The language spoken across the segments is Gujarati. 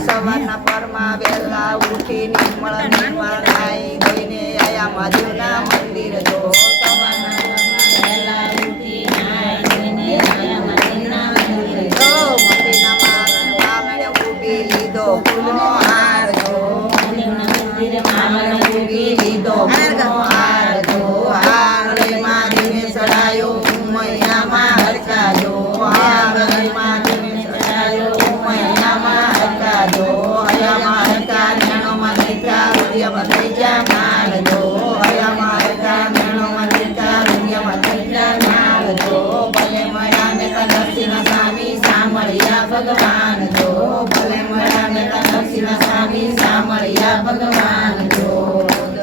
સવારના પરમાં વહેલા ઉઠી નિર્મળ નિર્મળ નાઈ ધોઈને આયા મહાદેવના મંદિર જો સવારના પરમાં વહેલા ઉઠી નાઈ ધોઈને આયા મહાદેવના મંદિર જો મંદિરના મામણે ઊભી લીધો ફૂલનો હાર જો મહાદેવના મંદિર મામણે ઊભી લીધો ફૂલનો હાર જો હાર રે મહાદેવને ચડાયો મૈયામાં હરખાજો હાર રે મહાદેવને ચડાયો મૈયામાં હરખાજો હયામાં હરખા નેણોમાં દેખા રૂપિયામાં થઈ જા મારજો હયામાં હરખા નેણોમાં દેખા રૂપિયામાં થઈ જા મારજો ભલે મળ્યા ને નરસિંહ સ્વામી સાંભળ્યા ભગવાન જો ભલે મળ્યા ને નરસિંહ સ્વામી સાંભળ્યા ભગવાન જો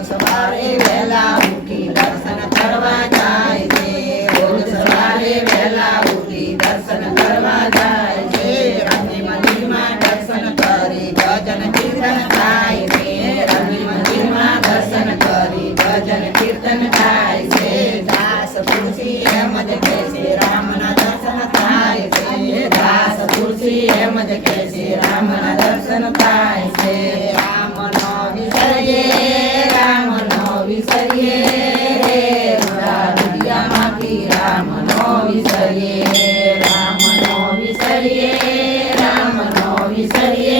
સવારે વહેલા ઉઠી દર્શન કરવા જાય છે રોજ સવારે વહેલા ઉઠી દર્શન કરવા જાય છે રાત્રિ મંદિરમાં દર્શન કરી ભજન કીર્તન થાય છે રાત્રિ મંદિરમાં દર્શન કરી ભજન કીર્તન થાય છે દાસ તુલસી એમ જ કહે છે રામના દર્શન થાય છે દાસ તુલસી એમ જ કહે છે રામના દર્શન થાય છે રામનો વિસરીએ રે રૂડિયામાંથી રામનો વિસરીએ રામનો વિસરીએ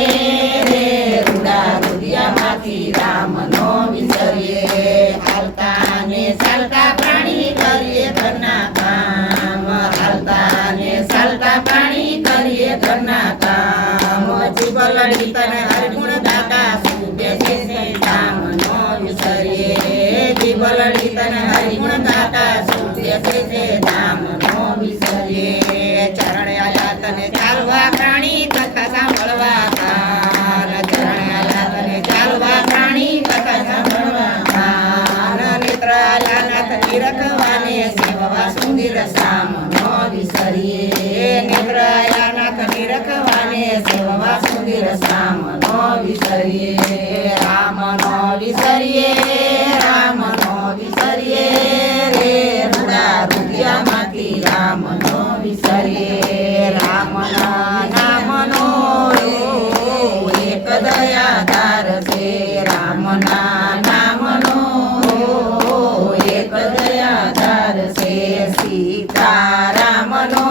રે રૂડિયામાંથી રામનો વિસરીએ હાલતા ને ચાલતા પ્રાણી કરીએ ઘરના કામ હાલતા ને ચાલતા પ્રાણી કરીએ ઘરના કામ જીવલડી તને હરગુણ દાતા શું બેસે છે રામનો વિસરીએ જીવલડી તને હરિગુણ ગાતા શું બેસે છે રામનો વિસરીએ ચરણ આયા તને ચાલવા પ્રાણી કથા સાંભળવા કાન ચરણ આયા તને ચાલવા પ્રાણી કથા સાંભળવા કાન નેત્ર આયા નાથ નિરખવાને સેવવા સુંદર રામનો વિસરીએ નેત્ર આયા નાથ નિરખવાને સેવવા સુંદર રામનો વિસરીએ રામનો વિસરીએ રે રૂડિયામાંથી રામનો વિસરીએ રામના નામનો એક દયાધાર છે રામના નામનો એક દયાધાર છે સીતારામનો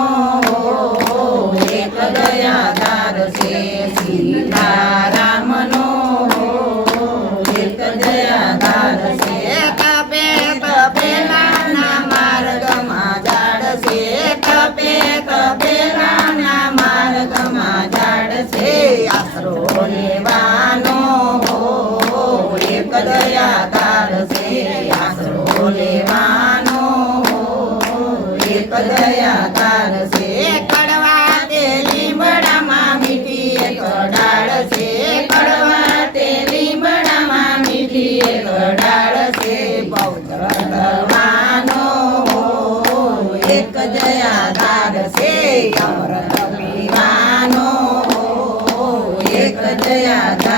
એક દયાધાર છે સીતારામનો એક દયાધાર છે તપેલાના માર્ગમાં ઝાડ છે તપેલાના માર્ગમાં ઝાડ છે આશરો લેવાનો એક દયાધાર છે આશરો લેવાનો એક દયાધાર છે કડવા તે લીમડામાં મીઠી એક ડાળ છે કડવા તે લીમડામાં મીઠી એક ડાળ છે ભવતરવાનો એક દયાધાર છે અમૃત પીવાનો એક દયાધાર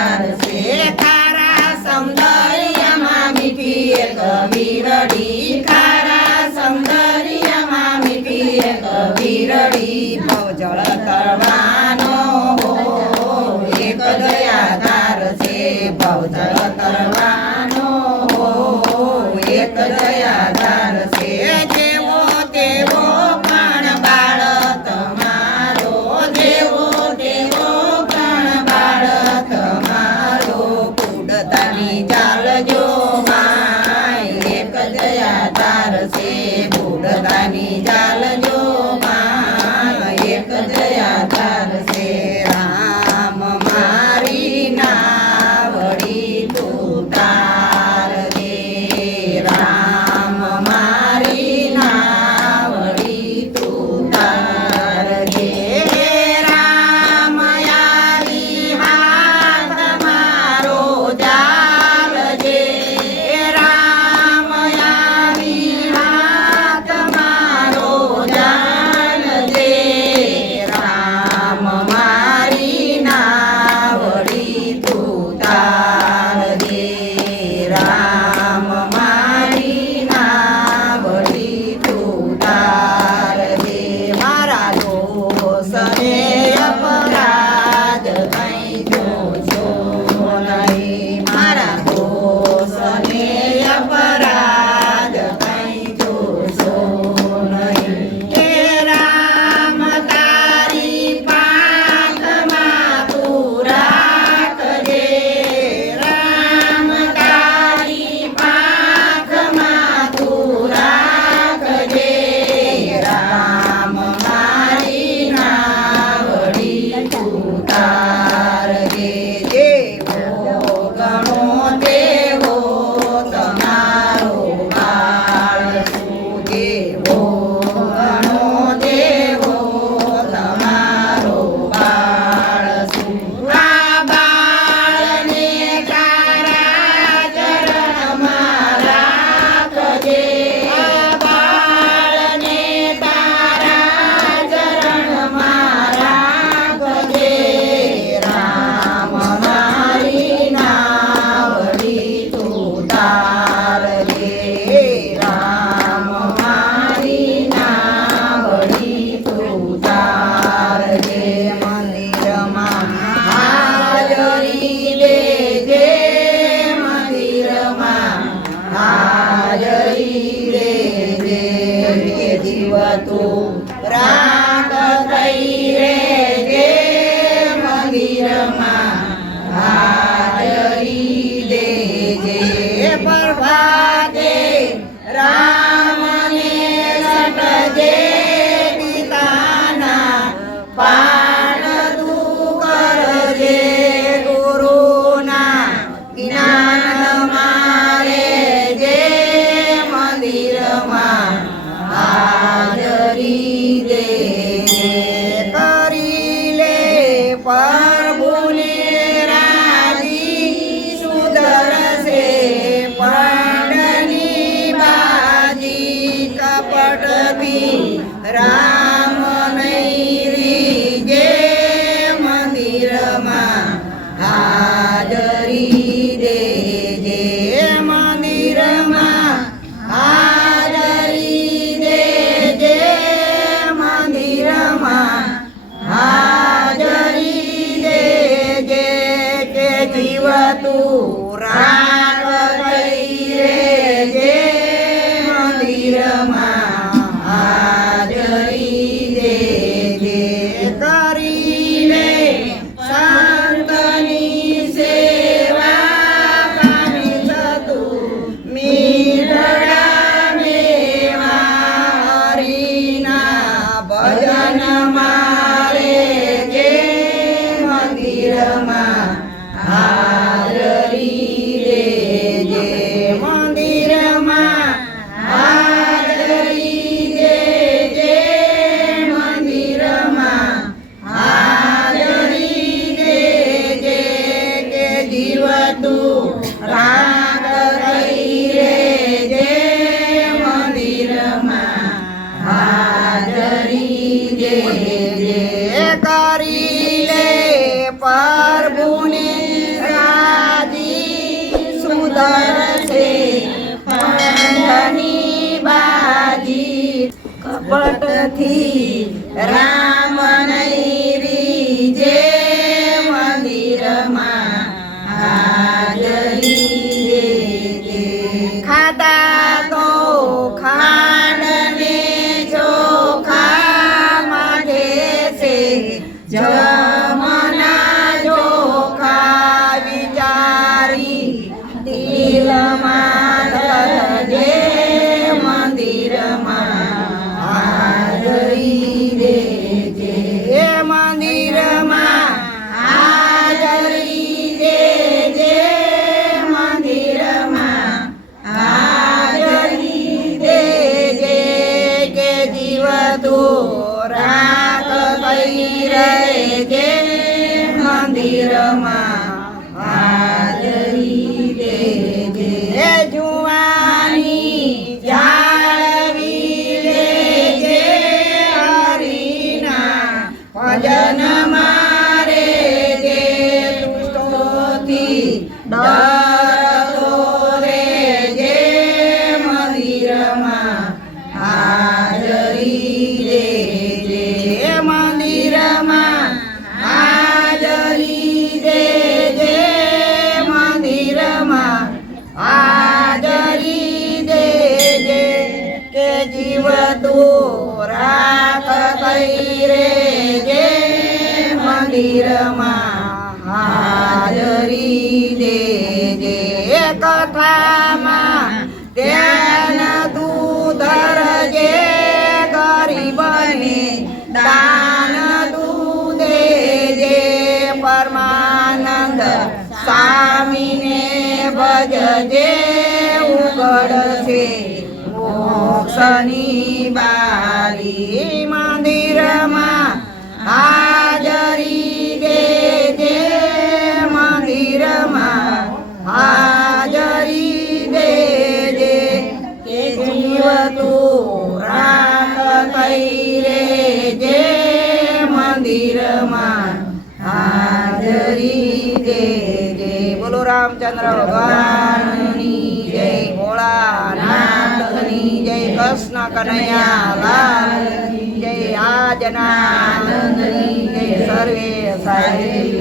તું રાખ થઈ રહેજે મંદિરમાં હાજરી દેજે કરી લે સંતની સેવા પામી તું મીઠડા મેવા હરિના ભજન મારે જે મંદિરમાં હાજરી દેજે મંદિરમાં હાજરી દેજે મંદિરમાં હાજરી દેજે કે જીવ તું રાખ થઈ રહેજે મંદિરમાં હાજરી દેજે કરી લે પ્રભુને રાજી સુધરશે પંડની બાજી કપટથી રામ નહીં રીજે મંદિરમાં હાજરી દેજે ખાતા તો ખાંડને ચોખા માટે છે જમના ચોખા વિચારી દિલમાં ધરજે મંદિરમાં હાજરી દેજે મંદિરમાં હાજરી દેજે મંદિરમાં હાજરી દેજે કે જીવ તું રાખ થઈ રહેજે મંદિરમાં હાજરી દેજે જુવાની જાળવી લેજે હરિના ભજન મારે જે દુષ્ટોથી ડરતો રહેજે મંદિરમાં હાજરી દેજે મંદિરમાં હાજરી દેજે મંદિરમાં હાજરી દેજે કે જીવ તું રાખ થઈ રહેજે મંદિરમાં હાજરી દેજે કથામાં ધ્યાન તું ધરજે ગરીબને દાન તું દેજે પરમાનંદ સ્વામીને ભજજે ઉગડશે મોક્ષની બારી મંદિરમાં હાજરી દેજે મંદિરમાં હાજરી દેજે કે જીવ તું રાખ થઈ રહેજે મંદિરમાં હાજરી દેજે બોલો રામચંદ્ર ભગવાનની જય ભોળાનાથની જય કૃષ્ણ કનૈયા લાલ જય આજનાનંદની જય સર્વે સાઈ